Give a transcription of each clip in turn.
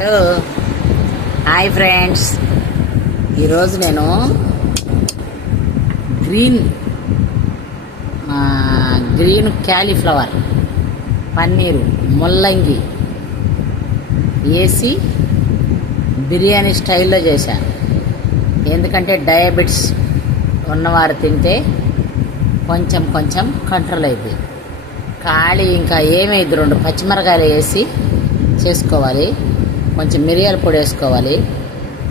Hello hi friends ఈరోజు నేను green green cauliflower paneer ముల్లంగి వేసి బిర్యానీ స్టైల్లో చేశాను. ఎందుకంటే డయాబెటిస్ ఉన్నవారు తింటే కొంచెం కొంచెం కంట్రోల్ అవుతుంది ఖాళీ ఇంకా ఏమైంది రెండు పచ్చిమిరకాయలు వేసి చేసుకోవాలి. కొంచెం మిరియాల పొడి వేసుకోవాలి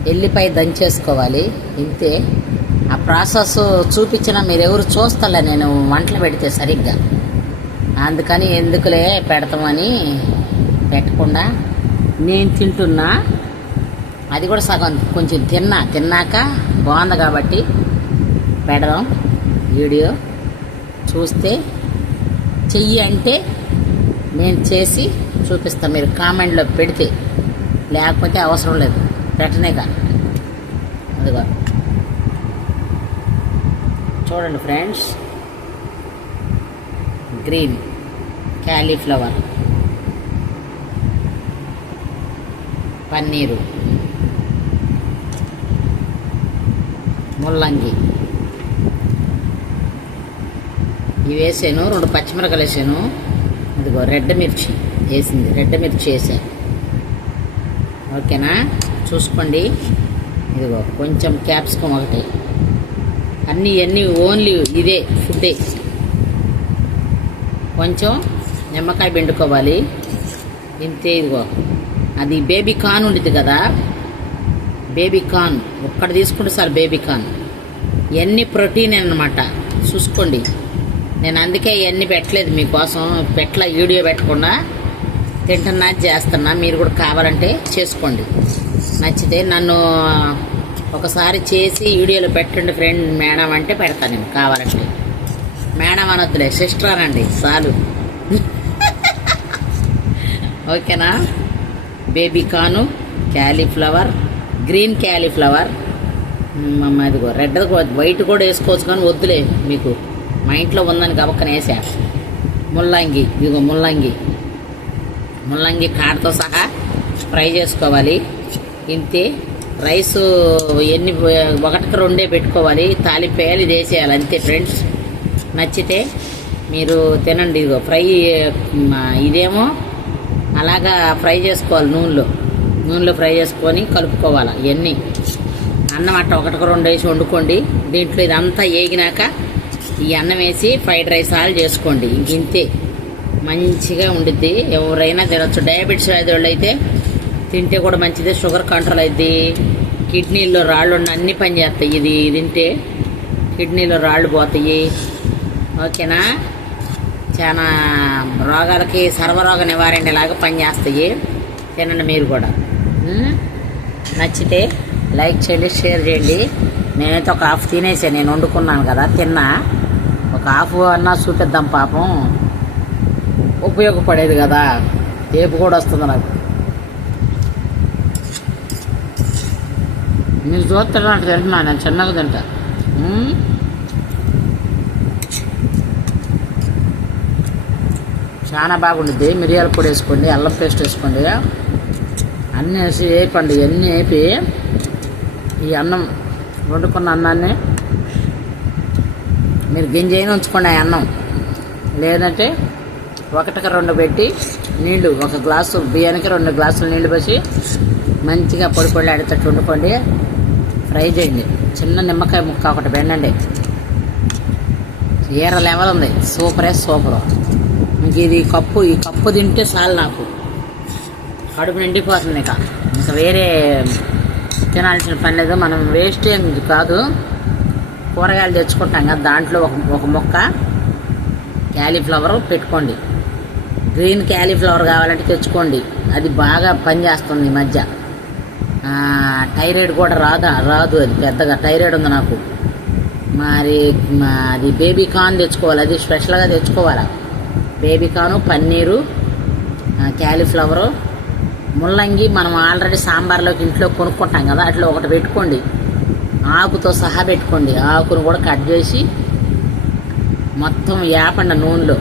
ఎల్లిపాయ దంచేసుకోవాలి ఇంతే. ఆ ప్రాసెస్ చూపించిన మీరు ఎవరు చూస్తలే నేను వంటలు పెడితే సరిగ్గా. అందుకని ఎందుకులే పెడతామని పెట్టకుండా నేను తింటున్నా. అది కూడా సగం కొంచెం తిన్నా. తిన్నాక బాగుంది కాబట్టి పెడదాం వీడియో. చూస్తే చెయ్యి అంటే నేను చేసి చూపిస్తాను మీరు కామెంట్లో పెడితే లేకపోతే అవసరం లేదు. పెట్టనే కానీ అదిగో. చూడండి ఫ్రెండ్స్. గ్రీన్. క్యాలీఫ్లవర్. పన్నీరు. ముల్లంగి. ఇవి వేసాను. రెండు పచ్చిమిరకాయలు వేసాను. ఇదిగో రెడ్ మిర్చి వేసింది. రెడ్ మిర్చి వేసాను ఓకేనా? చూసుకోండి. ఇదిగో కొంచెం క్యాప్సికం ఒకటి. అన్నీ అన్నీ ఓన్లీ ఇదే ఫుడ్డే. కొంచెం నిమ్మకాయ పిండుకోవాలి. ఇంతే ఇదిగో. అది బేబీ కార్న్ ఉండిద్ది కదా? Baby corn. ఒక్కడ తీసుకుంటే సార్ బేబీ కార్న్. ఇవన్నీ ప్రోటీన్ అన్నమాట. చూసుకోండి. నేను అందుకే ఇవన్నీ పెట్టలేదు మీకోసం. పెట్ల వీడియో పెట్టకుండా. తింటున్నా చేస్తున్నా మీరు కూడా కావాలంటే చేసుకోండి. నచ్చితే నన్ను ఒకసారి చేసి వీడియోలో పెట్టండి ఫ్రెండ్ మేడం అంటే పెడతాను నేను కావాలంటే. మేడం అనొద్దులే సిస్టర్ అనండి చాలు. ఓకేనా? Baby corn cauliflower green cauliflower. అదిగో రెడ్ వైట్ కూడా వేసుకోవచ్చు కానీ వద్దులే మీకు. మా ఇంట్లో ఉందని గబక్కన వేసా. ముల్లంగి ఇదిగో ముల్లంగి. ముల్లంగి కాడతో సహా ఫ్రై చేసుకోవాలి. ఇంతే రైస్ ఎన్ని ఒకటికి రెండే పెట్టుకోవాలి. తాలింపేయాలి ఇది వేసేయాలి. అంతే ఫ్రెండ్స్. నచ్చితే మీరు తినండి. ఇదిగో ఫ్రై ఇదేమో అలాగా ఫ్రై చేసుకోవాలి నూనెలో. నూనెలో ఫ్రై చేసుకొని కలుపుకోవాలి ఇవన్నీ. అన్నం అట్ట ఒకటికి రెండు వేసి వండుకోండి. దీంట్లో ఇదంతా వేగినాక ఈ అన్నం వేసి ఫ్రైడ్ రైస్ ఆలు చేసుకోండి. ఇంక ఇంతే. మంచిగా ఉండిద్ది. ఎవరైనా తినొచ్చు. డయాబెటీస్ వ్యాధి వాళ్ళు అయితే తింటే కూడా మంచిదే. షుగర్ కంట్రోల్ అయింది కిడ్నీలో రాళ్ళు ఉన్న అన్ని పని చేస్తాయి. ఇది తింటే కిడ్నీలో రాళ్ళు పోతాయి. ఓకేనా చాలా రోగాలకి సర్వరోగ నివారణ లాగా పనిచేస్తాయి తినండి మీరు కూడా. నచ్చితే లైక్ చేయండి షేర్ చేయండి. నేనైతే ఒక హాఫ్ తినేసాను నేను వండుకున్నాను కదా. తిన్నా. ఒక హాఫ్ అన్నా చూపిద్దాం పాపం. ఉపయోగపడేది కదా. టేపు కూడా వస్తుంది నాకు. మీరు చూస్తారు నాకు తింటున్నా నేను చిన్నగా తింటా. చాలా బాగుంటుంది మిరియాల పొడి వేసుకోండి అల్లం పేస్ట్ వేసుకోండి. అన్నీ వేసి వేపండి ఇవన్నీ వేపి ఈ అన్నం వండుకున్న అన్నాన్ని మీరు గింజ అయినా ఉంచుకోండి ఆ అన్నం. లేదంటే ఒకటికి రెండు పెట్టి నీళ్ళు ఒక గ్లాసు బియ్యానికి రెండు గ్లాసులు నీళ్ళు పోసి మంచిగా పొడి పొడి ఆడేటట్టు వండుకోండి. ఫ్రై చేయండి. చిన్న నిమ్మకాయ ముక్క ఒకటి పెండండి ఏర లెవెల్ ఉంది. సూపరే సూపర్. ఇంక ఇది కప్పు ఈ కప్పు తింటే చాలు నాకు. కడుపు నిండిపోతుంది ఇక. ఇంకా వేరే తినాల్సిన పని లేదు. మనం వేస్ట్ ఏం కాదు. కూరగాయలు తెచ్చుకుంటాం కదా దాంట్లో ఒక ఒక మొక్క క్యాలీఫ్లవర్ పెట్టుకోండి. గ్రీన్ క్యాలీఫ్లవర్ కావాలంటే తెచ్చుకోండి. అది బాగా పనిచేస్తుంది ఈ మధ్య. టైరాయిడ్ థైరాయిడ్ కూడా రాదా? రాదు అది పెద్దగా. థైరాయిడ్ ఉంది నాకు. మరి అది బేబీ కార్న్ తెచ్చుకోవాలి. అది స్పెషల్గా తెచ్చుకోవాలా? బేబీ కార్ను పన్నీరు క్యాలీఫ్లవరు ముల్లంగి మనం ఆల్రెడీ సాంబార్లోకి ఇంట్లో కొనుక్కుంటాం కదా అట్లా ఒకటి పెట్టుకోండి. ఆకుతో సహా పెట్టుకోండి. ఆకును కూడా కట్ చేసి మొత్తం వేపండి నూనెలో.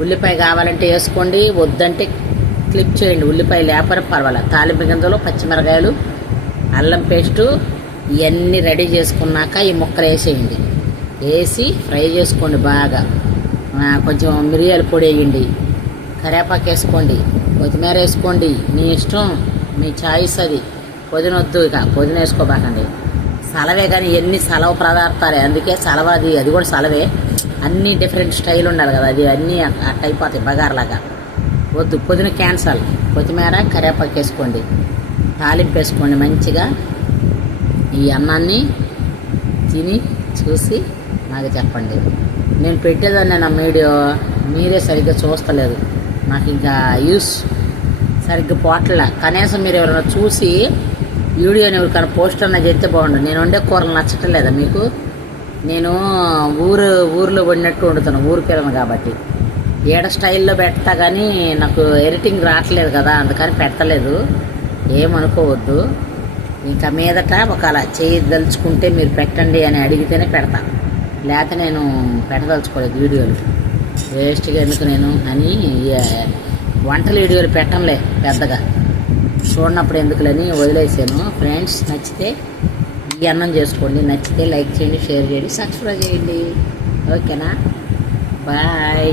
ఉల్లిపాయ కావాలంటే వేసుకోండి వద్దంటే క్లిప్ చేయండి. ఉల్లిపాయ లేపర పర్వాలేదు. తాలింపు గింజలు పచ్చిమిరకాయలు అల్లం పేస్టు ఇవన్నీ రెడీ చేసుకున్నాక ఈ ముక్కలు వేసేయండి. వేసి ఫ్రై చేసుకోండి బాగా. కొంచెం మిరియాల పొడి వేయండి. కరేపాకు వేసుకోండి. కొత్తిమీర వేసుకోండి. మీ ఇష్టం మీ చాయిస్ అది. పుదీన వద్దు ఇక. పుదీన వేసుకోబాకండి. సలవే కానీ ఎన్ని సలవ పదార్థాలే. అందుకే సలవ అది. అది కూడా సలవే. అన్ని డిఫరెంట్ స్టైల్ ఉండాలి కదా అది అన్నీ అట్ అయిపోతాయి బగార్లాగా. వద్దు పొద్దున క్యాన్సల్ కొత్తిమీర కరేపాకు వేసుకోండి. తాలింపు వేసుకోండి మంచిగా. ఈ అన్నాన్ని తిని చూసి నాకు చెప్పండి. నేను పెట్టేదాన్ని నా వీడియో మీరే సరిగ్గా చూస్తలేదు. నాకు ఇంకా యూస్ సరిగ్గా పోట్ల. కనీసం మీరు ఎవరైనా చూసి వీడియోని ఎవరికైనా పోస్ట్ అన్న చేస్తే బాగుండు. నేను వండే కూరలు నచ్చటం లేదా మీకు. నేను ఊరు ఊర్లో వండినట్టు వండుతాను ఊరు పిల్లను కాబట్టి. ఏడ స్టైల్లో పెట్టా కానీ నాకు ఎడిటింగ్ రావట్లేదు కదా అందుకని పెట్టలేదు. ఏమనుకోవద్దు. ఇంకా మీదట ఒకవేళ చేయదలుచుకుంటే మీరు పెట్టండి అని అడిగితేనే పెడతా. లేకపోతే నేను పెట్టదలుచుకోలేదు వీడియోలు. వేస్ట్గా ఎందుకు నేను అని వంటల వీడియోలు పెట్టంలే పెద్దగా. చూడనప్పుడు ఎందుకులని వదిలేసాను. ఫ్రెండ్స్ నచ్చితే ఈ అన్నం చేసుకోండి. నచ్చితే లైక్ చేయండి షేర్ చేయండి సబ్స్క్రైబ్ చేయండి. ఓకేనా? బాయ్.